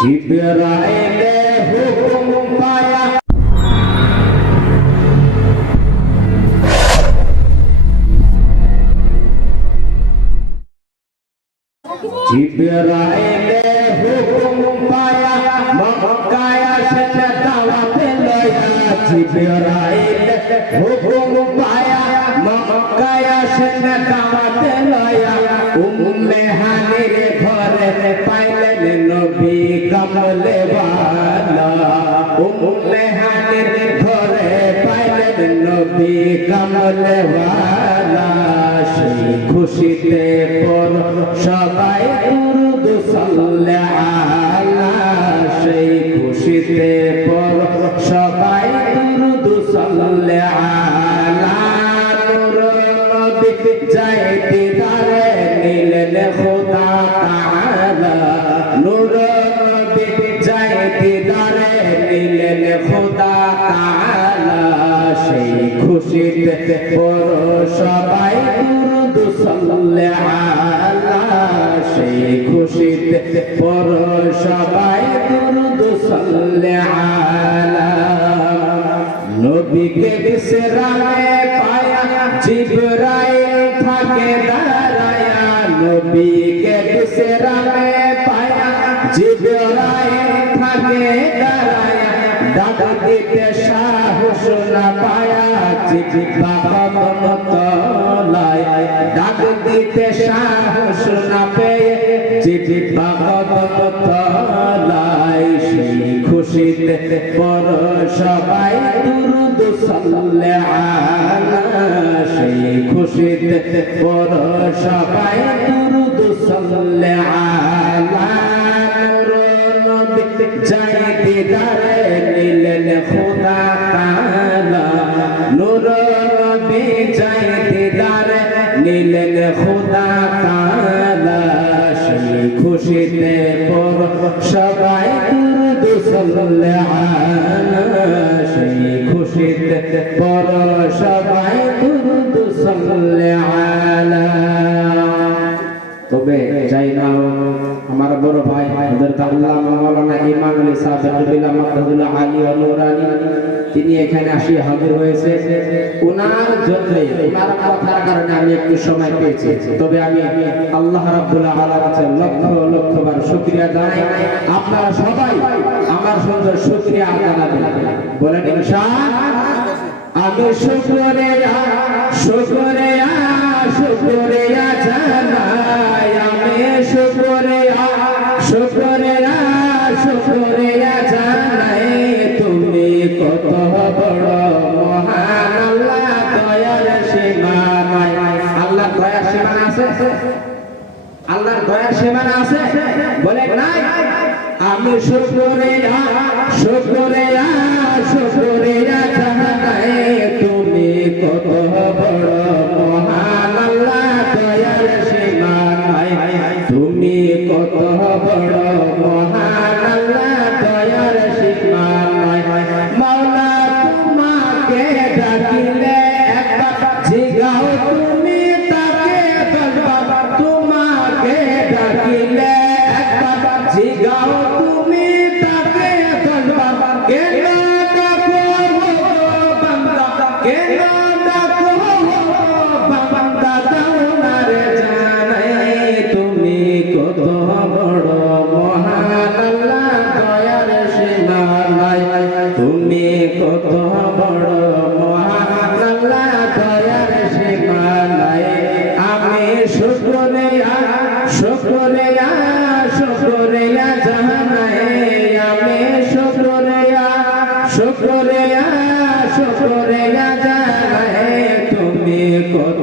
জিবরাইলে হুকুম পায়া জিবরাইলে হুকুম পায়া মক্কায় আসেন দাওয়াতে লয়া জিবরাইলে হুকুম পায়া মক্কায় আসেন দাওয়াতে লয়া উম্মে হানির ঘরে পাইলেন নবী কমলে ওয়ালা উম্মে হানির ঘরে পাইলেন নবী কমলে ওয়ালা সেই খুশিতে পর সবাই দুরূদ সাল্লাল্লাহু সেই খুশিতে পর সবাই দুরূদ সাল্লাল্লাহু নূর নবী যায় দিদারে নিলেন খোদা তাআলা নূর নবী যায় দিদারে নিলেন খোদা তাআলা সেই খুশিতে পর সবাই দুরূদ সাল্লাল্লাহু সেই খুশিতে পর সবাই দুরূদ সাল্লাল্লাহু নবীকে বিশ্রামে পায়া জিবরাইল থাকে দাঁড়ায়া নবীকে বিশ্রামে পায়া জিবরাইল থাকে দাঁড়ায়া ডাক দিতে সাহস না পায়া জিব্বা তলায় ডাক দিতে সাহস না পেয়ে জিব্বা তলায় সেই খুশিতে পর সবাই দুরূদ সাল্লাল্লাহু সেই খুশিতে পর সবাই দুরূদ সাল্লাল্লাহু নবী যায় দিদারে নিলেন খোদা তাআলা নূর নবী যায় দিদারে নিলেন খোদা তাআলা সেই খুশিতে পর সবাই দুরূদ সাল্লাল্লাহু সেই খুশিতে পর সবাই দুরূদ সাল্লাল্লাহু তবে চাই না আমার বড় ভাই হযরত আল্লামা মাওলানা ইমাম আলী সাহেব আব্দুল্লাহ মাহমুদুল্লাহ আলী ও নুরানী তিনি এখানে আসি হাজির হয়েছে ওনার জন্য ওনার কথার কারণে আমি একটু সময় পেয়েছি তবে আমি আল্লাহ রাব্বুল আলামিনের কাছে লক্ষ লক্ষ বার শুকরিয়া জানাই আপনারা সবাই আমার সুন্দর শুকরিয়া আদায় করবেন বলেন ইনশাআল্লাহ আগে শুকরিয়া শুকরিয়া শুকরিয়া জানাই আমি শুকরিয়া শুকরিয়া শুকরিয়া জানাই তুমি কত বড় মহান আল্লাহ দয়ার সীমা নাই আল্লাহ দয়ার সীমা আছে আল্লাহর দয়ার সীমা আছে বলে নাই আমি শুকরিয়া শুকরিয়া শুকরিয়া জানাই তুমি কত বড় মহান আল্লাহ দয়ার সীমা নাই তুমি কত বড় মহান আল্লাহ দয়ার সীমা নাই মাওলা তোমাকে ডাকিলে একবার জিগাও তুমি তাকে দরবার তোমাকে ডাকিলে একবার জিগাও তুমি তাকে দরবার কেন ডাকো বান্দা কেন ডাকো বান্দা দাও না রে জানাই তুমি কত বড় মহান আল্লাহ দয়ার সীমা নাই তুমি কত বড় মহান আল্লাহ দয়ার সীমা নাই আমি শুকরিয়া শুকরিয়া শুকরিয়া জানাই আমি শুকরিয়া শুকরিয়া শুকরিয়া জানাই তুমি কত